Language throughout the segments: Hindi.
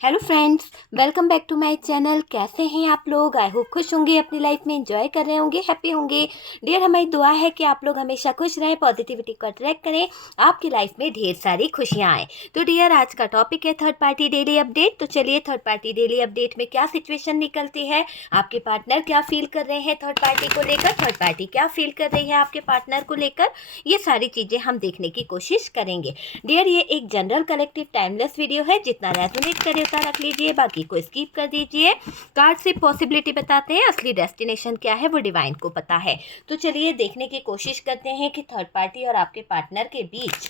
Hello friends, welcome back to my channel. कैसे हैं आप लोग? आई होप खुश होंगे, अपनी लाइफ में एंजॉय कर रहे होंगे, हैप्पी होंगे। डियर, हमारी दुआ है कि आप लोग हमेशा खुश रहें, पॉजिटिविटी को अट्रैक्ट करें, आपकी लाइफ में ढेर सारी खुशियां आए। तो डियर, आज का टॉपिक है थर्ड पार्टी डेली अपडेट। तो चलिए, थर्ड पार्टी डेली अपडेट में क्या सिचुएशन निकलती है, आपके पार्टनर क्या फील कर रहे हैं थर्ड पार्टी को लेकर, थर्ड पार्टी क्या फील कर रही है आपके पार्टनर को लेकर, ये सारी चीज़ें हम देखने की कोशिश करेंगे। डियर, ये एक जनरल कलेक्टिव टाइमलेस वीडियो है, जितना रेजोनेट करे उतना रख लीजिए, बाकी को स्किप कर दीजिए। कार्ड सिर्फ पॉसिबिलिटी बताते हैं, असली डेस्टिनेशन क्या है वो डिवाइन को पता है। तो चलिए देखने की कोशिश करते हैं कि थर्ड पार्टी और आपके पार्टनर के बीच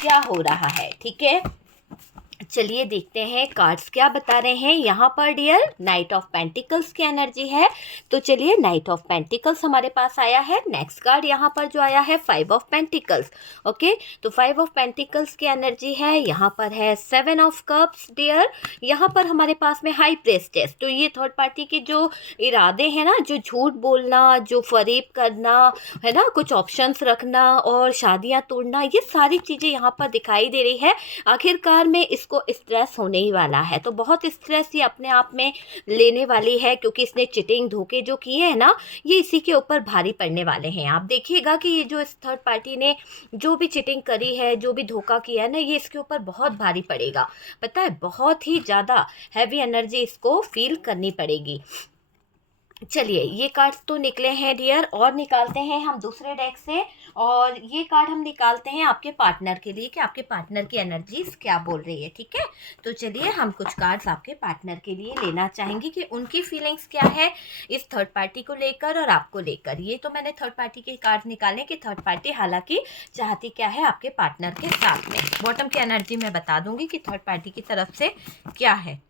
क्या हो रहा है। ठीक है, चलिए देखते हैं कार्ड्स क्या बता रहे हैं। यहाँ पर डियर नाइट ऑफ पेंटिकल्स की एनर्जी है। तो चलिए, नाइट ऑफ पेंटिकल्स हमारे पास आया है। नेक्स्ट कार्ड यहाँ पर जो आया है, फाइव ऑफ पेंटिकल्स। ओके, तो फाइव ऑफ पेंटिकल्स की एनर्जी है। यहाँ पर है सेवन ऑफ कप्स डियर। यहाँ पर हमारे पास में हाई प्रेस्टेस। तो ये थर्ड पार्टी के जो इरादे हैं ना, जो झूठ बोलना, जो फरेब करना है ना, कुछ ऑप्शंस रखना और शादियाँ तोड़ना, ये सारी चीज़ें यहाँ पर दिखाई दे रही है। आखिरकार में इसको स्ट्रेस होने ही वाला है। तो बहुत स्ट्रेस ये अपने आप में लेने वाली है, क्योंकि इसने चिटिंग धोखे जो किए हैं ना, ये इसी के ऊपर भारी पड़ने वाले हैं। आप देखिएगा कि ये जो इस थर्ड पार्टी ने जो भी चिटिंग करी है, जो भी धोखा किया है ना, ये इसके ऊपर बहुत भारी पड़ेगा। पता है, बहुत ही ज़्यादा हैवी एनर्जी इसको फील करनी पड़ेगी। चलिए, ये कार्ड्स तो निकले हैं डियर, और निकालते हैं हम दूसरे डेक से। और ये कार्ड हम निकालते हैं आपके पार्टनर के लिए, कि आपके पार्टनर की एनर्जीज क्या बोल रही है। ठीक है, तो चलिए हम कुछ कार्ड्स आपके पार्टनर के लिए लेना चाहेंगे कि उनकी फीलिंग्स क्या है इस थर्ड पार्टी को लेकर और आपको लेकर। ये तो मैंने थर्ड पार्टी के कार्ड निकाले कि थर्ड पार्टी हालांकि चाहती क्या है आपके पार्टनर के साथ में। बॉटम की एनर्जी मैं बता दूंगी कि थर्ड पार्टी की तरफ से क्या है।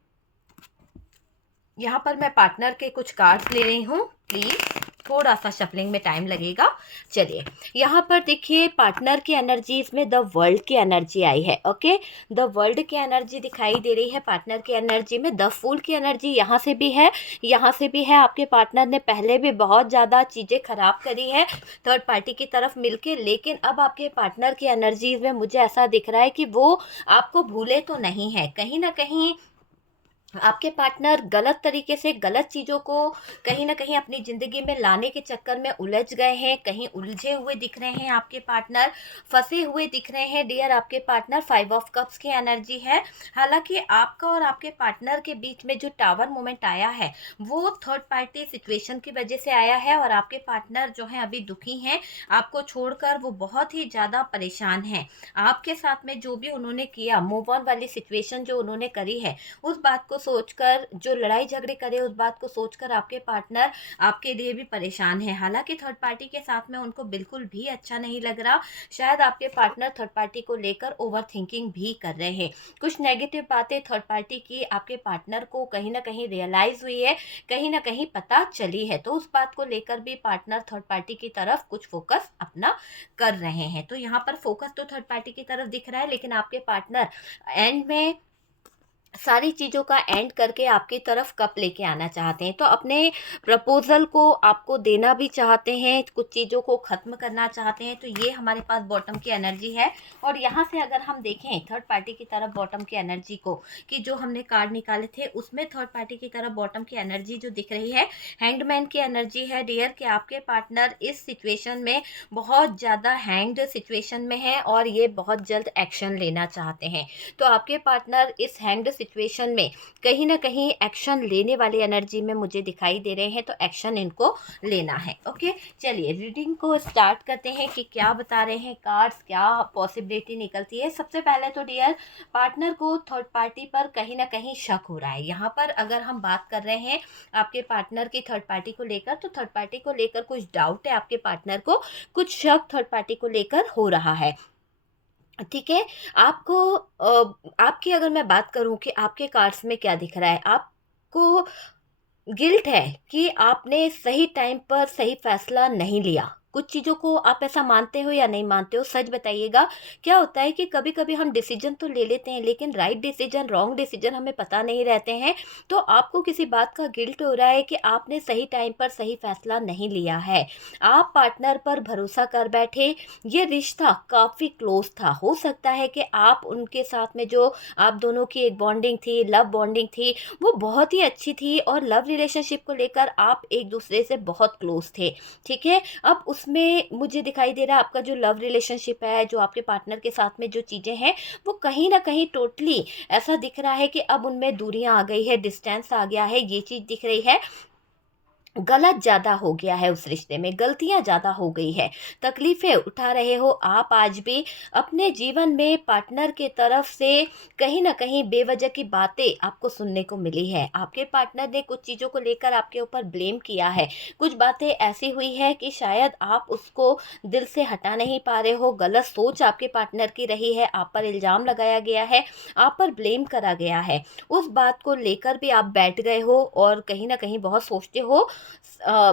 यहाँ पर मैं पार्टनर के कुछ कार्ड्स ले रही हूँ, प्लीज़ थोड़ा सा शफलिंग में टाइम लगेगा। चलिए, यहाँ पर देखिए पार्टनर की एनर्जीज में द वर्ल्ड की एनर्जी आई है। ओके, द वर्ल्ड की एनर्जी दिखाई दे रही है पार्टनर की एनर्जी में। द फूल की एनर्जी यहाँ से भी है, यहाँ से भी है। आपके पार्टनर ने पहले भी बहुत ज़्यादा चीज़ें खराब करी है थर्ड पार्टी की तरफ मिलके, लेकिन अब आपके पार्टनर की एनर्जीज में मुझे ऐसा दिख रहा है कि वो आपको भूले तो नहीं है। कहीं ना कहीं आपके पार्टनर गलत तरीके से गलत चीज़ों को कहीं ना कहीं अपनी ज़िंदगी में लाने के चक्कर में उलझ गए हैं। कहीं उलझे हुए दिख रहे हैं आपके पार्टनर, फंसे हुए दिख रहे हैं डियर आपके पार्टनर। फाइव ऑफ कप्स की एनर्जी है। हालांकि आपका और आपके पार्टनर के बीच में जो टावर मोमेंट आया है, वो थर्ड पार्टी सिचुएशन की वजह से आया है। और आपके पार्टनर जो हैं अभी दुखी हैं, आपको छोड़कर वो बहुत ही ज़्यादा परेशान हैं। आपके साथ में जो भी उन्होंने किया, मूव ऑन वाली सिचुएशन जो उन्होंने करी है, उस बात को सोचकर, जो लड़ाई झगड़े करे उस बात को सोचकर आपके पार्टनर आपके लिए भी परेशान है। हालांकि थर्ड पार्टी के साथ में उनको बिल्कुल भी अच्छा नहीं लग रहा। शायद आपके पार्टनर थर्ड पार्टी को लेकर ओवर थिंकिंग भी कर रहे हैं। कुछ नेगेटिव बातें थर्ड पार्टी की आपके पार्टनर को कहीं ना कहीं रियलाइज हुई है, कहीं ना कहीं पता चली है। तो उस बात को लेकर भी पार्टनर थर्ड पार्टी की तरफ कुछ फोकस अपना कर रहे हैं। तो यहाँ पर फोकस तो थर्ड पार्टी की तरफ दिख रहा है, लेकिन आपके पार्टनर एंड में सारी चीज़ों का एंड करके आपकी तरफ कप लेके आना चाहते हैं। तो अपने प्रपोजल को आपको देना भी चाहते हैं, कुछ चीज़ों को ख़त्म करना चाहते हैं। तो ये हमारे पास बॉटम की एनर्जी है। और यहाँ से अगर हम देखें थर्ड पार्टी की तरफ बॉटम की एनर्जी को, कि जो हमने कार्ड निकाले थे उसमें थर्ड पार्टी की तरफ बॉटम की एनर्जी जो दिख रही है, हैंगमैन की एनर्जी है डियर, कि आपके पार्टनर इस सिचुएशन में बहुत ज़्यादा हैंग्ड सिचुएशन में है और ये बहुत जल्द एक्शन लेना चाहते हैं। तो आपके पार्टनर इस हैंग्ड सिचुएशन में कहीं ना कहीं एक्शन लेने वाली एनर्जी में मुझे दिखाई दे रहे हैं। तो एक्शन इनको लेना है। ओके, चलिए रीडिंग को स्टार्ट करते हैं कि क्या बता रहे हैं कार्ड्स, क्या पॉसिबिलिटी निकलती है। सबसे पहले तो डियर, पार्टनर को थर्ड पार्टी पर कहीं ना कहीं शक हो रहा है। यहाँ पर अगर हम बात कर रहे हैं आपके पार्टनर की थर्ड पार्टी को लेकर, तो थर्ड पार्टी को लेकर कुछ डाउट है आपके पार्टनर को, कुछ शक थर्ड पार्टी को लेकर हो रहा है। ठीक है, आपको आपकी अगर मैं बात करूं कि आपके कार्ड्स में क्या दिख रहा है, आपको गिल्ट है कि आपने सही टाइम पर सही फैसला नहीं लिया। कुछ चीज़ों को आप ऐसा मानते हो या नहीं मानते हो, सच बताइएगा। क्या होता है कि कभी-कभी हम डिसीजन तो ले लेते हैं, लेकिन राइट डिसीजन, रॉन्ग डिसीजन हमें पता नहीं रहते हैं। तो आपको किसी बात का गिल्ट हो रहा है कि आपने सही टाइम पर सही फैसला नहीं लिया है। आप पार्टनर पर भरोसा कर बैठे, ये रिश्ता काफ़ी क्लोज़ था। हो सकता है कि आप उनके साथ में जो आप दोनों की एक बॉन्डिंग थी, लव बॉन्डिंग थी, वो बहुत ही अच्छी थी और लव रिलेशनशिप को लेकर आप एक-दूसरे से बहुत क्लोज़ थे, ठीक है? अब उसमें मुझे दिखाई दे रहा है आपका जो लव रिलेशनशिप है, जो आपके पार्टनर के साथ में जो चीज़ें हैं, वो कहीं न कहीं टोटली ऐसा दिख रहा है कि अब उनमें दूरियाँ आ गई है, डिस्टेंस आ गया है, ये चीज़ दिख रही है। गलत ज़्यादा हो गया है उस रिश्ते में, गलतियाँ ज़्यादा हो गई है, तकलीफ़ें उठा रहे हो आप आज भी। अपने जीवन में पार्टनर के तरफ से कहीं न कहीं बेवजह की बातें आपको सुनने को मिली है। आपके पार्टनर ने कुछ चीज़ों को लेकर आपके ऊपर ब्लेम किया है। कुछ बातें ऐसी हुई है कि शायद आप उसको दिल से हटा नहीं पा रहे हो, गलत सोच आपके पार्टनर की रही है, आप पर इल्ज़ाम लगाया गया है, आप पर ब्लेम करा गया है। उस बात को लेकर भी आप बैठ गए हो और कहीं न कहीं बहुत सोचते हो। अ,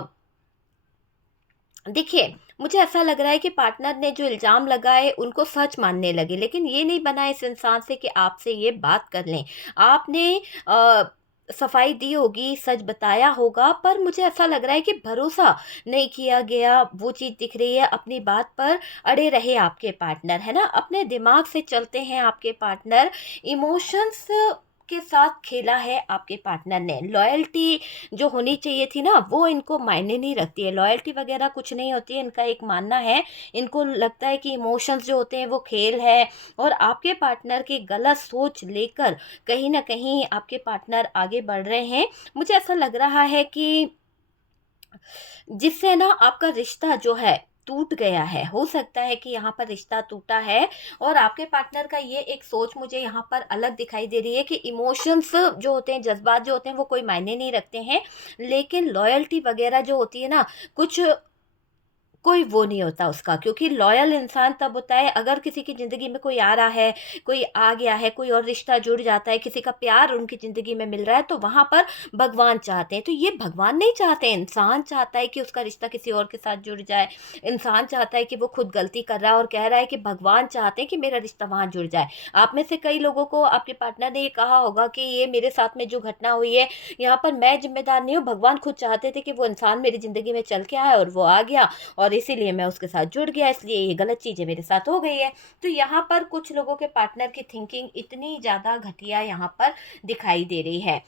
देखिए, मुझे ऐसा लग रहा है कि पार्टनर ने जो इल्ज़ाम लगाए उनको सच मानने लगे, लेकिन ये नहीं बना इस इंसान से कि आपसे ये बात कर लें। आपने अ, सफाई दी होगी, सच बताया होगा, पर मुझे ऐसा लग रहा है कि भरोसा नहीं किया गया, वो चीज़ दिख रही है। अपनी बात पर अड़े रहे आपके पार्टनर, है ना? अपने दिमाग से चलते हैं आपके पार्टनर, इमोशंस के साथ खेला है आपके पार्टनर ने। लॉयल्टी जो होनी चाहिए थी ना, वो इनको मायने नहीं रखती है। लॉयल्टी वगैरह कुछ नहीं होती है, इनका एक मानना है। इनको लगता है कि इमोशंस जो होते हैं वो खेल है और आपके पार्टनर की गलत सोच लेकर कहीं न कहीं आपके पार्टनर आगे बढ़ रहे हैं। मुझे ऐसा लग रहा है कि जिससे ना आपका रिश्ता जो है टूट गया है। हो सकता है कि यहाँ पर रिश्ता टूटा है और आपके पार्टनर का ये एक सोच मुझे यहाँ पर अलग दिखाई दे रही है कि इमोशंस जो होते हैं, जज़्बात जो होते हैं वो कोई मायने नहीं रखते हैं। लेकिन लॉयल्टी वग़ैरह जो होती है ना, कुछ कोई वो नहीं होता उसका, क्योंकि लॉयल इंसान तब होता है अगर किसी की ज़िंदगी में कोई आ रहा है, कोई आ गया है, कोई और रिश्ता जुड़ जाता है, किसी का प्यार उनकी ज़िंदगी में मिल रहा है, तो वहाँ पर भगवान चाहते हैं। तो ये भगवान नहीं चाहते, इंसान चाहता है कि उसका रिश्ता किसी और के साथ जुड़ जाए। इंसान चाहता है कि वो खुद गलती कर रहा है और कह रहा है कि भगवान चाहते हैं कि मेरा रिश्ता वहाँ जुड़ जाए। आप में से कई लोगों को आपके पार्टनर ने ये कहा होगा कि ये मेरे साथ में जो घटना हुई है, यहाँ पर मैं ज़िम्मेदार नहीं हूँ, भगवान खुद चाहते थे कि वो इंसान मेरी ज़िंदगी में चल के आए और वो आ गया और इसीलिए मैं उसके साथ जुड़ गया, इसलिए ये गलत चीज़ें मेरे साथ हो गई है। तो यहाँ पर कुछ लोगों के पार्टनर की थिंकिंग इतनी ज़्यादा घटिया यहाँ पर दिखाई दे रही है।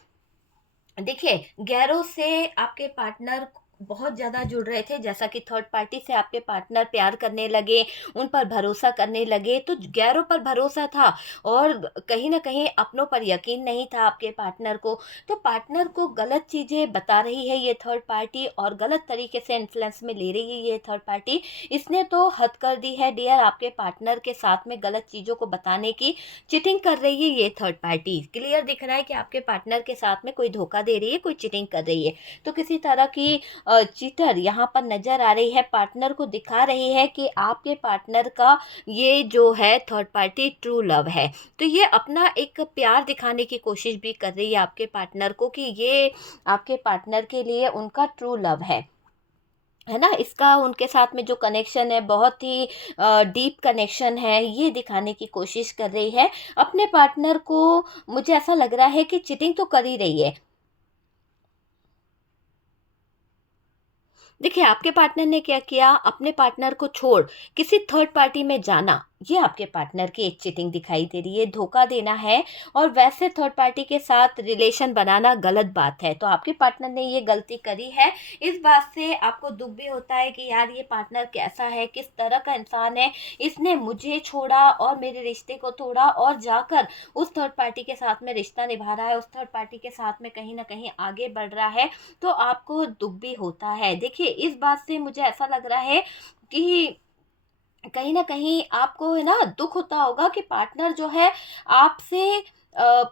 देखिए, गैरों से आपके पार्टनर बहुत ज़्यादा जुड़ रहे थे, जैसा कि थर्ड पार्टी से आपके पार्टनर प्यार करने लगे, उन पर भरोसा करने लगे, तो गैरों पर भरोसा था और कहीं न कहीं अपनों पर यकीन नहीं था आपके पार्टनर को। तो पार्टनर को गलत चीज़ें बता रही है ये थर्ड पार्टी और गलत तरीके से इन्फ्लुएंस में ले रही है ये थर्ड पार्टी। इसने तो हद कर दी है डियर आपके पार्टनर के साथ में गलत चीज़ों को बताने की, चीटिंग कर रही है ये थर्ड पार्टी। क्लियर दिख रहा है कि आपके पार्टनर के साथ में कोई धोखा दे रही है, कोई चीटिंग कर रही है। तो किसी तरह की चीटर यहाँ पर नज़र आ रही है, पार्टनर को दिखा रही है कि आपके पार्टनर का ये जो है थर्ड पार्टी ट्रू लव है। तो ये अपना एक प्यार दिखाने की कोशिश भी कर रही है आपके पार्टनर को कि ये आपके पार्टनर के लिए उनका ट्रू लव है ना? इसका उनके साथ में जो कनेक्शन है बहुत ही डीप कनेक्शन है, ये दिखाने की कोशिश कर रही है। अपने पार्टनर को मुझे ऐसा लग रहा है कि चीटिंग तो कर ही रही है। देखिए, आपके पार्टनर ने क्या किया, अपने पार्टनर को छोड़ किसी थर्ड पार्टी में जाना, ये आपके पार्टनर की एक चीटिंग दिखाई दे रही है, धोखा देना है और वैसे थर्ड पार्टी के साथ रिलेशन बनाना गलत बात है। तो आपके पार्टनर ने ये गलती करी है, इस बात से आपको दुःख भी होता है कि यार ये पार्टनर कैसा है, किस तरह का इंसान है, इसने मुझे छोड़ा और मेरे रिश्ते को तोड़ा और जाकर उस थर्ड पार्टी के साथ में रिश्ता निभा रहा है, उस थर्ड पार्टी के साथ में कहीं न कहीं आगे बढ़ रहा है, तो आपको दुःख भी होता है। देखिए, इस बात से मुझे ऐसा लग रहा है कि कहीं न कहीं आपको है ना दुःख होता होगा कि पार्टनर जो है आपसे अ,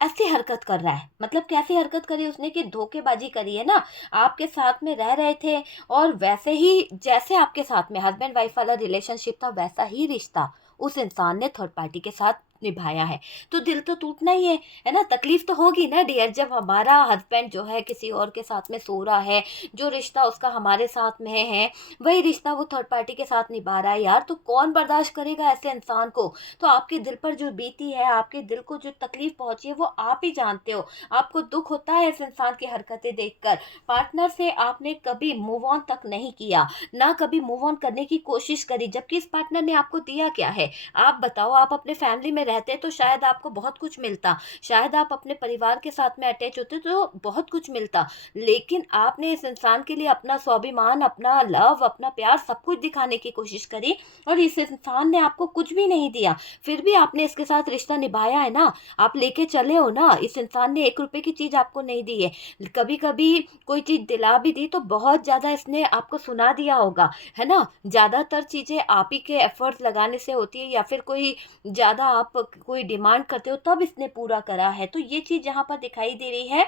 ऐसी हरकत कर रहा है। मतलब कैसी हरकत करी उसने कि धोखेबाज़ी करी है ना, आपके साथ में रह रहे थे और वैसे ही जैसे आपके साथ में हस्बैंड वाइफ वाला रिलेशनशिप था वैसा ही रिश्ता उस इंसान ने थर्ड पार्टी के साथ निभाया है, तो दिल तो टूटना ही है ना? तकलीफ तो होगी ना डियर, जब हमारा हस्बैंड जो है किसी और के साथ में सो रहा है, जो रिश्ता उसका हमारे साथ में है, वही रिश्ता वो थर्ड पार्टी के साथ निभा रहा है यार, तो कौन बर्दाश्त करेगा ऐसे इंसान को? तो आपके दिल पर जो बीती है, आपके दिल को जो तकलीफ पहुंची है, वो आप ही जानते हो। आपको दुख होता है इस इंसान की हरकतें देखकर। पार्टनर से आपने कभी मूव ऑन तक नहीं किया, ना कभी मूव ऑन करने की कोशिश करी, जबकि इस पार्टनर ने आपको दिया क्या है? आप बताओ, आप अपने फैमिली में रहते तो शायद आपको बहुत कुछ मिलता, शायद आप अपने परिवार के साथ में अटैच होते तो बहुत कुछ मिलता, लेकिन आपने इस इंसान के लिए अपना स्वाभिमान, अपना लव, अपना प्यार सब कुछ दिखाने की कोशिश करी, और इस इंसान ने आपको कुछ भी नहीं दिया। फिर भी आपने इसके साथ रिश्ता निभाया है ना, आप लेके चले हो ना। इस इंसान ने 1 रुपए की चीज़ आपको नहीं दी है। कभी-कभी कोई चीज़ दिला भी दी तो बहुत ज़्यादा इसने आपको सुना दिया होगा, है ना? ज़्यादातर चीज़ें आप ही के एफर्ट्स लगाने से होती है, या फिर कोई ज़्यादा आप कोई डिमांड करते हो तब इसने पूरा करा है। तो ये चीज़ यहाँ पर दिखाई दे रही है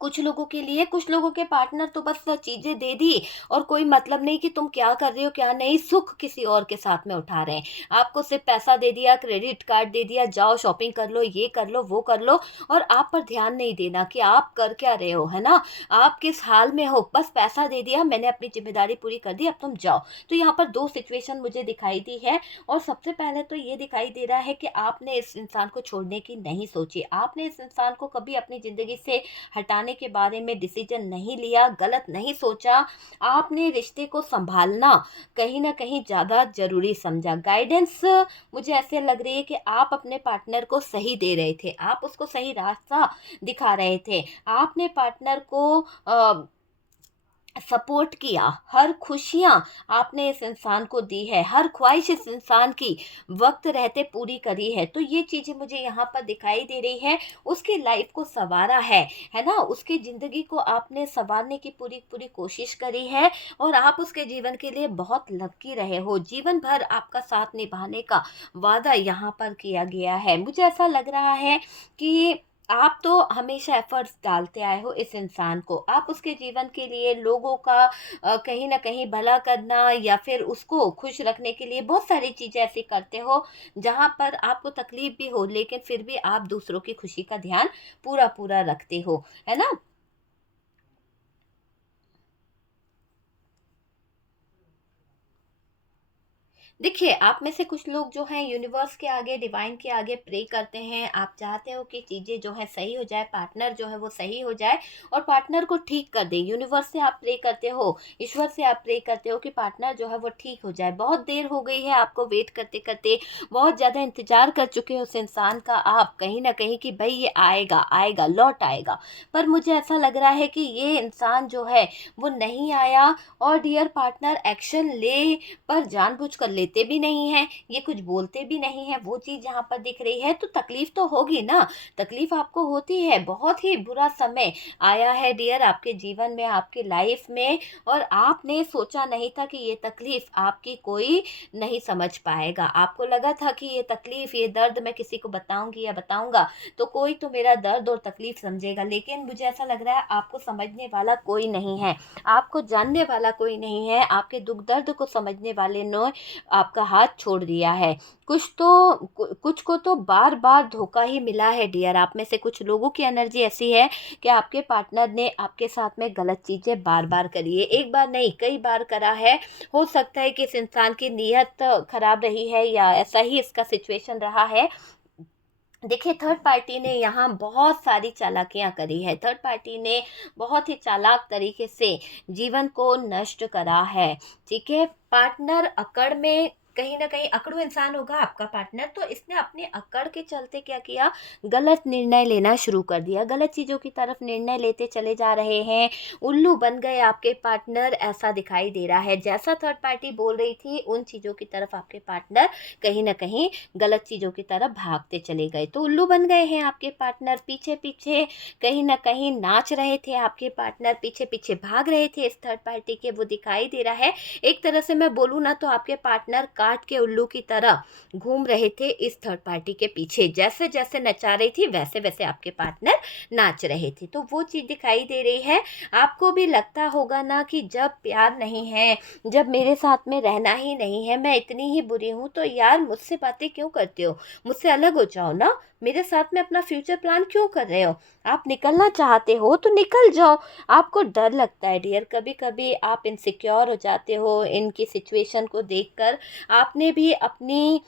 कुछ लोगों के लिए। कुछ लोगों के पार्टनर तो बस चीज़ें दे दी और कोई मतलब नहीं कि तुम क्या कर रहे हो क्या नहीं, सुख किसी और के साथ में उठा रहे हैं। आपको सिर्फ पैसा दे दिया, क्रेडिट कार्ड दे दिया, जाओ शॉपिंग कर लो, ये कर लो, वो कर लो, और आप पर ध्यान नहीं देना कि आप कर क्या रहे हो, है ना? आप किस हाल में हो, बस पैसा दे दिया, मैंने अपनी जिम्मेदारी पूरी कर दी, अब तुम जाओ। तो यहाँ पर 2 सिचुएशन मुझे दिखाई दी है, और सबसे पहले तो ये दिखाई दे रहा है कि आपने इस इंसान को छोड़ने की नहीं सोची। आपने इस इंसान को कभी अपनी ज़िंदगी से हटाने के बारे में डिसीजन नहीं लिया, गलत नहीं सोचा। आपने रिश्ते को संभालना कहीं न कहीं ज़्यादा ज़रूरी समझा। गाइडेंस मुझे ऐसे लग रही है कि आप अपने पार्टनर को सही दे रहे थे, आप उसको सही रास्ता दिखा रहे थे। आपने पार्टनर को सपोर्ट किया, हर खुशियाँ आपने इस इंसान को दी है, हर ख्वाहिश इस इंसान की वक़्त रहते पूरी करी है। तो ये चीज़ें मुझे यहाँ पर दिखाई दे रही है, उसकी लाइफ़ को सँवारा है ना? उसकी ज़िंदगी को आपने सँवारने की पूरी-पूरी कोशिश करी है, और आप उसके जीवन के लिए बहुत लकी रहे हो। जीवन भर आपका साथ निभाने का वादा यहाँ पर किया गया है। मुझे ऐसा लग रहा है कि आप तो हमेशा एफर्ट्स डालते आए हो इस इंसान को। आप उसके जीवन के लिए लोगों का कहीं न कहीं भला करना, या फिर उसको खुश रखने के लिए बहुत सारी चीज़ें ऐसी करते हो, जहाँ पर आपको तकलीफ़ भी हो, लेकिन फिर भी आप दूसरों की खुशी का ध्यान पूरा-पूरा रखते हो। है ना? देखिए, आप में से कुछ लोग जो हैं यूनिवर्स के आगे, डिवाइन के आगे प्रे करते हैं। आप चाहते हो कि चीज़ें जो हैं सही हो जाए, पार्टनर जो है वो सही हो जाए और पार्टनर को ठीक कर दे। यूनिवर्स से आप प्रे करते हो, ईश्वर से आप प्रे करते हो कि पार्टनर जो है वो ठीक हो जाए। बहुत देर हो गई है आपको वेट करते-करते, बहुत ज़्यादा इंतज़ार कर चुके हो उस इंसान का आप कहीं न कहीं कि भई ये आएगा, आएगा, लौट आएगा। पर मुझे ऐसा लग रहा है कि ये इंसान जो है वो नहीं आया, और डियर पार्टनर एक्शन ले पर जानबूझकर लेते भी नहीं हैं, ये कुछ बोलते भी नहीं हैं, वो चीज़ यहाँ पर दिख रही है। तो तकलीफ़ तो होगी ना, तकलीफ़ आपको होती है। बहुत ही बुरा समय आया है डियर आपके जीवन में, आपकी लाइफ़ में, और आपने सोचा नहीं था कि ये तकलीफ़ आपकी कोई नहीं समझ पाएगा। आपको लगा था कि ये तकलीफ़, ये दर्द मैं किसी को बताऊँगी या बताऊँगा, तो कोई तो मेरा दर्द और तकलीफ़ समझेगा, लेकिन मुझे ऐसा लग रहा है आपको समझने वाला कोई नहीं है, आपको जानने वाला कोई नहीं है, आपके दुःख दर्द को समझने वाले ने आपका हाथ छोड़ दिया है। कुछ को तो बार-बार धोखा ही मिला है डियर। आप में से कुछ लोगों की एनर्जी ऐसी है कि आपके पार्टनर ने आपके साथ में गलत चीज़ें बार-बार करी है। एक बार नहीं, कई बार करा है। हो सकता है कि इस इंसान की नीयत खराब रही है, या ऐसा ही इसका सिचुएशन रहा है। देखिए, थर्ड पार्टी ने यहाँ बहुत सारी चालाकियाँ करी है। थर्ड पार्टी ने बहुत ही चालाक तरीके से जीवन को नष्ट करा है, ठीक है? पार्टनर अकड़ में, कहीं न कहीं अकड़ू इंसान होगा आपका पार्टनर, तो इसने अपने अकड़ के चलते क्या किया, गलत निर्णय लेना शुरू कर दिया। गलत चीज़ों की तरफ निर्णय लेते चले जा रहे हैं। उल्लू बन गए आपके पार्टनर, ऐसा दिखाई दे रहा है। जैसा थर्ड पार्टी बोल रही थी, उन चीज़ों की तरफ आपके पार्टनर कहीं न कहीं गलत चीज़ों की तरफ भागते चले गए। तो उल्लू बन गए हैं आपके पार्टनर, पीछे-पीछे कहीं न कहीं नाच रहे थे आपके पार्टनर, पीछे-पीछे भाग रहे थे इस थर्ड पार्टी के, वो दिखाई दे रहा है। एक तरह से मैं बोलूँ ना, तो आपके पार्टनर का काट के उल्लू की तरह घूम रहे थे इस थर्ड पार्टी के पीछे, जैसे जैसे नचा रही थी वैसे वैसे आपके पार्टनर नाच रहे थे। तो वो चीज़ दिखाई दे रही है। आपको भी लगता होगा ना कि जब प्यार नहीं है, जब मेरे साथ में रहना ही नहीं है, मैं इतनी ही बुरी हूँ, तो यार मुझसे बातें क्यों करते हो, मुझसे अलग हो जाओ ना, मेरे साथ में अपना फ्यूचर प्लान क्यों कर रहे हो, आप निकलना चाहते हो तो निकल जाओ। आपको डर लगता है डियर, कभी कभी आप इनसिक्योर हो जाते हो इनकी सिचुएशन को देखकर। आपने भी अपनी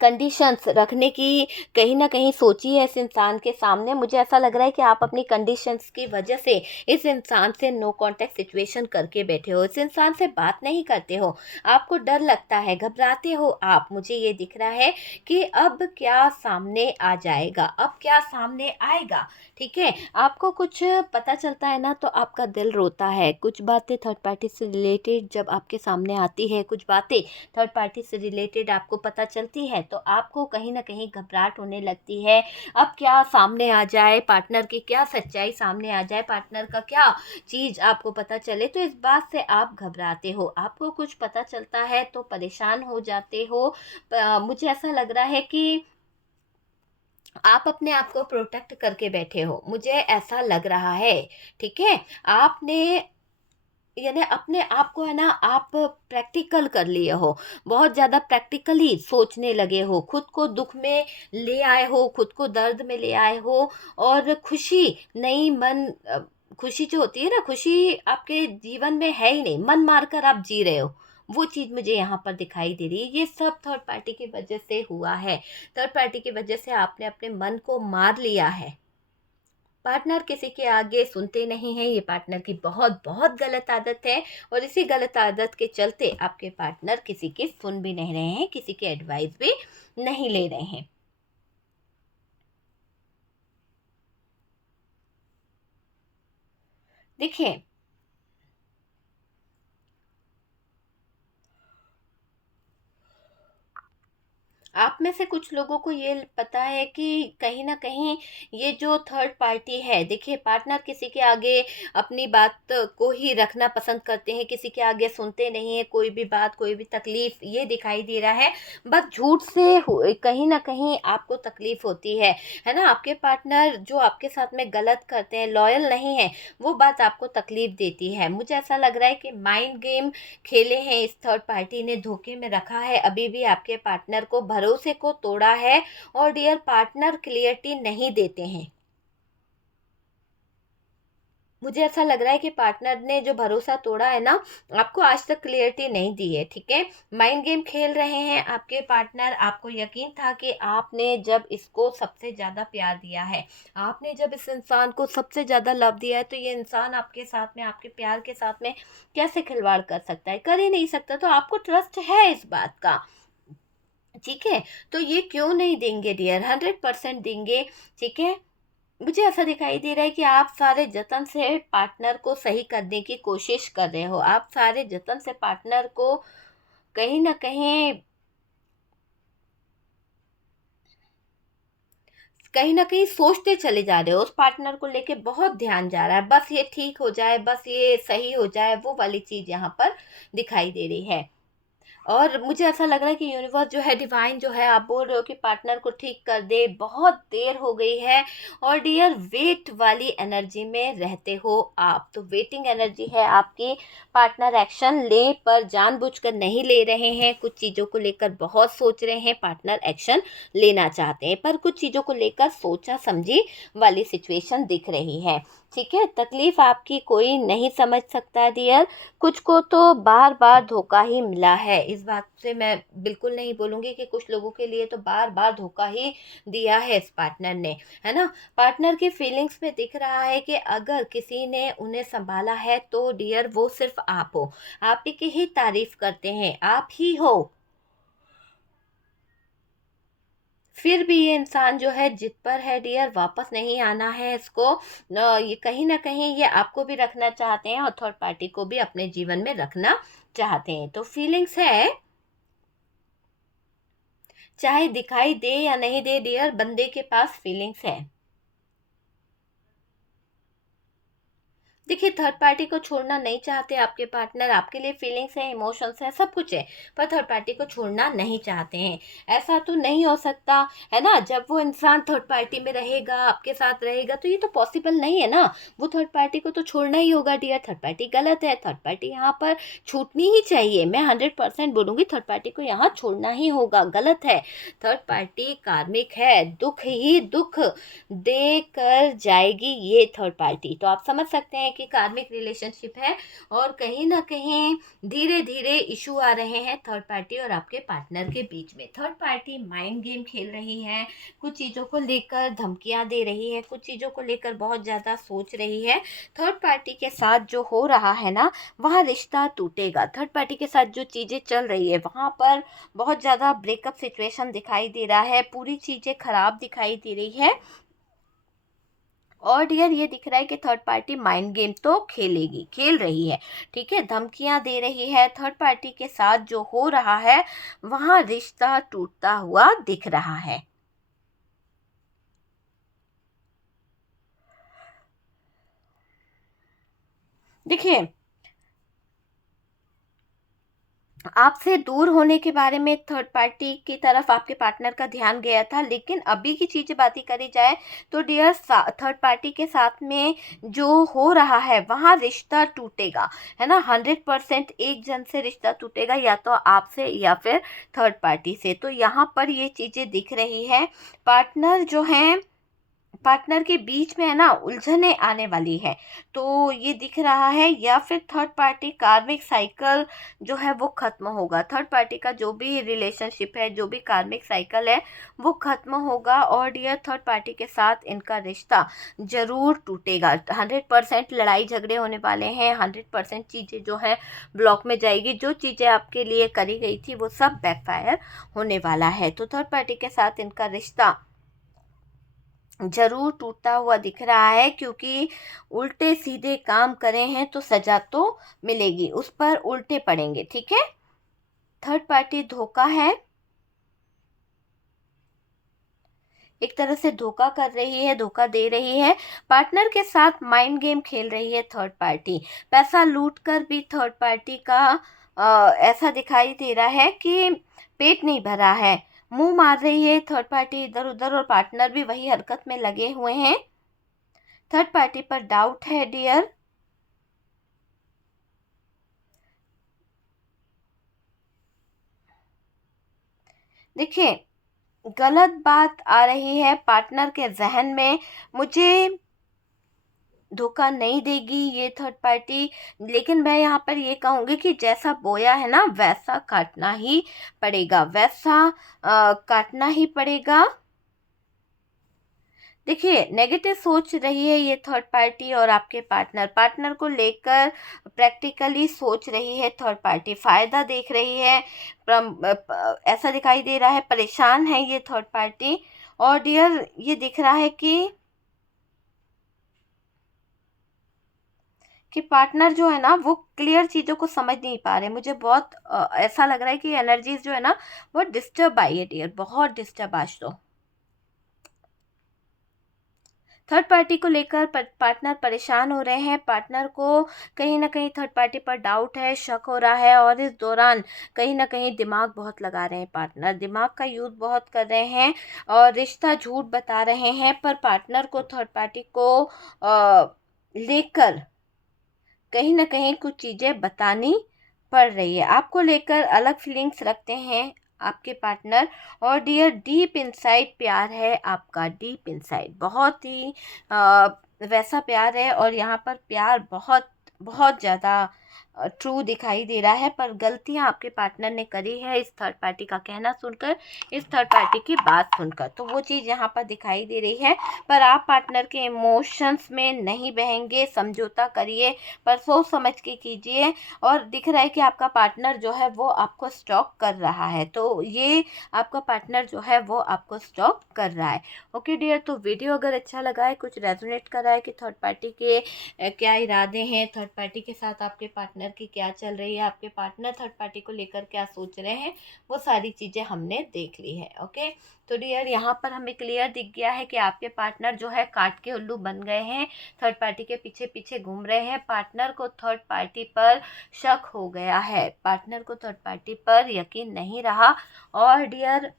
कंडीशंस रखने की कहीं न कहीं सोची है इस इंसान के सामने। मुझे ऐसा लग रहा है कि आप अपनी कंडीशंस की वजह से इस इंसान से नो कॉन्टैक्ट सिचुएशन करके बैठे हो, इस इंसान से बात नहीं करते हो, आपको डर लगता है, घबराते हो आप। मुझे ये दिख रहा है कि अब क्या सामने आ जाएगा, अब क्या सामने आएगा, ठीक है? आपको कुछ पता चलता है ना तो आपका दिल रोता है। कुछ बातें थर्ड पार्टी से रिलेटेड जब आपके सामने आती है, कुछ बातें थर्ड पार्टी से रिलेटेड आपको पता चलती है तो आपको कहीं न कहीं घबराहट होने लगती है। अब क्या सामने आ जाए, पार्टनर की क्या सच्चाई सामने आ जाए, पार्टनर का क्या चीज़ आपको पता चले, तो इस बात से आप घबराते हो। आपको कुछ पता चलता है तो परेशान हो जाते हो। मुझे ऐसा लग रहा है कि आप अपने आप को प्रोटेक्ट करके बैठे हो, मुझे ऐसा लग रहा है, ठीक है? आपने यानी अपने आप को है ना आप प्रैक्टिकल कर लिए हो, बहुत ज़्यादा प्रैक्टिकली सोचने लगे हो, खुद को दुख में ले आए हो, खुद को दर्द में ले आए हो, और खुशी नहीं खुशी जो होती है ना, खुशी आपके जीवन में है ही नहीं, मन मारकर आप जी रहे हो, वो चीज़ मुझे यहाँ पर दिखाई दे रही है। ये सब थर्ड पार्टी की वजह से हुआ है। थर्ड पार्टी की वजह से आपने अपने मन को मार लिया है। पार्टनर किसी के आगे सुनते नहीं हैं, ये पार्टनर की बहुत बहुत गलत आदत है, और इसी गलत आदत के चलते आपके पार्टनर किसी की सुन भी नहीं रहे हैं, किसी की एडवाइस भी नहीं ले रहे हैं। देखिए, आप में से कुछ लोगों को ये पता है कि कहीं न कहीं ये जो थर्ड पार्टी है, देखिए पार्टनर किसी के आगे अपनी बात को ही रखना पसंद करते हैं, किसी के आगे सुनते नहीं हैं, कोई भी बात, कोई भी तकलीफ़ ये दिखाई दे रहा है। बस झूठ से कहीं न कहीं आपको तकलीफ़ होती है ना? आपके पार्टनर जो आपके साथ में गलत करते हैं, लॉयल नहीं हैं, वो बात आपको तकलीफ़ देती है। मुझे ऐसा लग रहा है कि माइंड गेम खेले हैं इस थर्ड पार्टी ने, धोखे में रखा है अभी भी आपके पार्टनर को, भरोसे को तोड़ा है, और डियर पार्टनर क्लियरिटी नहीं देते हैं। मुझे ऐसा लग रहा है कि पार्टनर ने जो भरोसा तोड़ा है ना, आपको आज तक क्लियरिटी नहीं दी है, ठीक है? माइंड गेम खेल रहे हैं आपके पार्टनर। आपको यकीन था कि आपने जब इसको सबसे ज़्यादा प्यार दिया है, आपने जब इस इंसान को सबसे ज़्यादा लव दिया है, तो ये इंसान आपके साथ में, आपके प्यार के साथ में कैसे खिलवाड़ कर सकता है? कर ही नहीं सकता। तो आपको ट्रस्ट है इस बात का, ठीक है? तो ये क्यों नहीं देंगे डियर? 100% देंगे, ठीक है? मुझे ऐसा दिखाई दे रहा है कि आप सारे जतन से पार्टनर को सही करने की कोशिश कर रहे हो। आप सारे जतन से पार्टनर को कहीं न कहीं सोचते चले जा रहे हो। उस पार्टनर को लेके बहुत ध्यान जा रहा है। बस ये ठीक हो जाए, बस ये सही हो जाए, वो वाली चीज़ यहाँ पर दिखाई दे रही है। और मुझे ऐसा लग रहा है कि यूनिवर्स जो है, डिवाइन जो है, आप बोल रहे हो कि पार्टनर को ठीक कर दे, बहुत देर हो गई है, और डियर वेट वाली एनर्जी में रहते हो आप। तो वेटिंग एनर्जी है आपकी। पार्टनर एक्शन ले पर जानबूझकर नहीं ले रहे हैं, कुछ चीज़ों को लेकर बहुत सोच रहे हैं, पार्टनर एक्शन लेना चाहते हैं, पर कुछ चीज़ों को लेकर सोचा समझी वाली सिचुएशन दिख रही है, ठीक है? तकलीफ़ आपकी कोई नहीं समझ सकता डियर। कुछ को तो बार-बार धोखा ही मिला है। इस बात से मैं बिल्कुल नहीं बोलूँगी कि कुछ लोगों के लिए तो बार-बार धोखा ही दिया है इस पार्टनर ने, है ना? पार्टनर की फीलिंग्स में दिख रहा है कि अगर किसी ने उन्हें सँभाला है तो डियर वो सिर्फ़ आप हो। आप ही की ही तारीफ़ करते हैं, आप ही हो। फिर भी ये इंसान जो है ज़िद पर है डियर, वापस नहीं आना है इसको। ये कहीं न कहीं ये आपको भी रखना चाहते हैं और थर्ड पार्टी को भी अपने जीवन में रखना चाहते हैं। तो फीलिंग्स है, चाहे दिखाई दे या नहीं दे डियर, बंदे के पास फीलिंग्स है। देखिए, थर्ड पार्टी को छोड़ना नहीं चाहते आपके पार्टनर, आपके लिए फीलिंग्स हैं, इमोशंस हैं, सब कुछ है, पर थर्ड पार्टी को छोड़ना नहीं चाहते हैं। ऐसा तो नहीं हो सकता है ना, जब वो इंसान थर्ड पार्टी में रहेगा, आपके साथ रहेगा, तो ये तो पॉसिबल नहीं है ना। वो थर्ड पार्टी को तो छोड़ना ही होगा डियर। थर्ड पार्टी गलत है, थर्ड पार्टी यहाँ पर छूटनी ही चाहिए। मैं 100% बोलूँगी, थर्ड पार्टी को यहाँ छोड़ना ही होगा, गलत है। थर्ड पार्टी कार्मिक है, दुख ही दुख दे कर जाएगी ये थर्ड पार्टी। तो आप समझ सकते हैं कि कार्मिक रिलेशनशिप है, और कहीं ना कहीं धीरे धीरे इशू आ रहे हैं थर्ड पार्टी और आपके पार्टनर के बीच में। थर्ड पार्टी माइंड गेम खेल रही है, कुछ चीज़ों को लेकर धमकियां दे रही है, कुछ चीज़ों को लेकर बहुत ज़्यादा सोच रही है। थर्ड पार्टी के साथ जो हो रहा है ना, वहाँ रिश्ता टूटेगा। थर्ड पार्टी के साथ जो चीज़ें चल रही है, वहाँ पर बहुत ज़्यादा ब्रेकअप सिचुएशन दिखाई दे रहा है, पूरी चीज़ें खराब दिखाई दे रही है। और डियर, ये दिख रहा है कि थर्ड पार्टी माइंड गेम तो खेल रही है, ठीक है, धमकियां दे रही है। थर्ड पार्टी के साथ जो हो रहा है, वहां रिश्ता टूटता हुआ दिख रहा है। देखिए, आपसे दूर होने के बारे में थर्ड पार्टी की तरफ आपके पार्टनर का ध्यान गया था, लेकिन अभी की चीज़ें बातें करी जाए तो डियर, थर्ड पार्टी के साथ में जो हो रहा है, वहाँ रिश्ता टूटेगा, है ना। 100% एक जन से रिश्ता टूटेगा, या तो आपसे या फिर थर्ड पार्टी से। तो यहाँ पर ये चीज़ें दिख रही है। पार्टनर जो हैं, पार्टनर के बीच में है ना, उलझने आने वाली है, तो ये दिख रहा है। या फिर थर्ड पार्टी कार्मिक साइकिल जो है वो खत्म होगा। थर्ड पार्टी का जो भी रिलेशनशिप है, जो भी कार्मिक साइकिल है, वो खत्म होगा। और डियर, थर्ड पार्टी के साथ इनका रिश्ता जरूर टूटेगा। 100% लड़ाई झगड़े होने वाले हैं, 100% चीज़ें जो है ब्लॉक में जाएगी। जो चीज़ें आपके लिए करी गई थी, वो सब बैकफायर होने वाला है। तो थर्ड पार्टी के साथ इनका रिश्ता जरूर टूटता हुआ दिख रहा है, क्योंकि उल्टे सीधे काम करे हैं तो सजा तो मिलेगी, उस पर उल्टे पड़ेंगे, ठीक है। थर्ड पार्टी धोखा है, एक तरह से धोखा कर रही है, धोखा दे रही है। पार्टनर के साथ माइंड गेम खेल रही है थर्ड पार्टी। पैसा लूट कर भी थर्ड पार्टी का ऐसा दिखाई दे रहा है कि पेट नहीं भरा है, मुंह मार रही है थर्ड पार्टी इधर उधर, और पार्टनर भी वही हरकत में लगे हुए हैं। थर्ड पार्टी पर डाउट है डियर। देखिए, गलत बात आ रही है पार्टनर के जहन में, मुझे धोखा नहीं देगी ये थर्ड पार्टी। लेकिन मैं यहाँ पर ये कहूँगी कि जैसा बोया है ना, वैसा काटना ही पड़ेगा, वैसा काटना ही पड़ेगा। देखिए, नेगेटिव सोच रही है ये थर्ड पार्टी, और आपके पार्टनर को लेकर प्रैक्टिकली सोच रही है थर्ड पार्टी, फायदा देख रही है। ऐसा दिखाई दे रहा है, परेशान है ये थर्ड पार्टी। और डियर, ये दिख रहा है कि पार्टनर जो है ना, वो क्लियर चीज़ों को समझ नहीं पा रहे। मुझे बहुत ऐसा लग रहा है कि एनर्जीज जो है ना, वो डिस्टर्ब आई है डियर, बहुत डिस्टर्ब आज तो। थर्ड पार्टी को लेकर पार्टनर परेशान हो रहे हैं। पार्टनर को कहीं ना कहीं थर्ड पार्टी पर डाउट है, शक हो रहा है, और इस दौरान कहीं ना कहीं दिमाग बहुत लगा रहे हैं पार्टनर, दिमाग का यूज बहुत कर रहे हैं, और रिश्ता झूठ बता रहे हैं। पर पार्टनर को थर्ड पार्टी को लेकर कहीं ना कहीं कुछ चीज़ें बतानी पड़ रही है। आपको लेकर अलग फीलिंग्स रखते हैं आपके पार्टनर। और डियर, डीप इनसाइड प्यार है आपका, डीप इनसाइड बहुत ही वैसा प्यार है, और यहाँ पर प्यार बहुत बहुत ज़्यादा ट्रू दिखाई दे रहा है। पर गलतियाँ आपके पार्टनर ने करी है इस थर्ड पार्टी का कहना सुनकर, इस थर्ड पार्टी की बात सुनकर, तो वो चीज़ यहाँ पर दिखाई दे रही है। पर आप पार्टनर के इमोशंस में नहीं बहेंगे, समझौता करिए, पर सोच समझ के कीजिए। और दिख रहा है कि आपका पार्टनर जो है वो आपको स्टॉक कर रहा है, तो ये आपका पार्टनर जो है वो आपको स्टॉक कर रहा है। ओके डियर, तो वीडियो अगर अच्छा लगा है, कुछ रेजोनेट कर रहा है कि थर्ड पार्टी के क्या इरादे हैं, थर्ड पार्टी के साथ आपके पार्टनर पार्टनर की क्या चल रही है, आपके पार्टनर थर्ड पार्टी को लेकर क्या सोच रहे हैं, वो सारी चीज़ें हमने देख ली है। ओके, तो डियर यहाँ पर हमें क्लियर दिख गया है कि आपके पार्टनर जो है काट के उल्लू बन गए हैं, थर्ड पार्टी के पीछे पीछे घूम रहे हैं। पार्टनर को थर्ड पार्टी पर शक हो गया है, पार्टनर को थर्ड पार्टी पर यकीन नहीं रहा। और डियर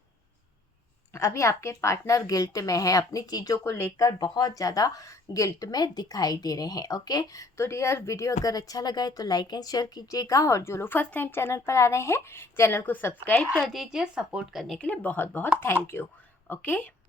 अभी आपके पार्टनर गिल्ट में है, अपनी चीज़ों को लेकर बहुत ज़्यादा गिल्ट में दिखाई दे रहे हैं। ओके, तो डियर वीडियो अगर अच्छा लगा है तो लाइक एंड शेयर कीजिएगा, और जो लोग फर्स्ट टाइम चैनल पर आ रहे हैं चैनल को सब्सक्राइब कर दीजिए। सपोर्ट करने के लिए बहुत बहुत थैंक यू। ओके।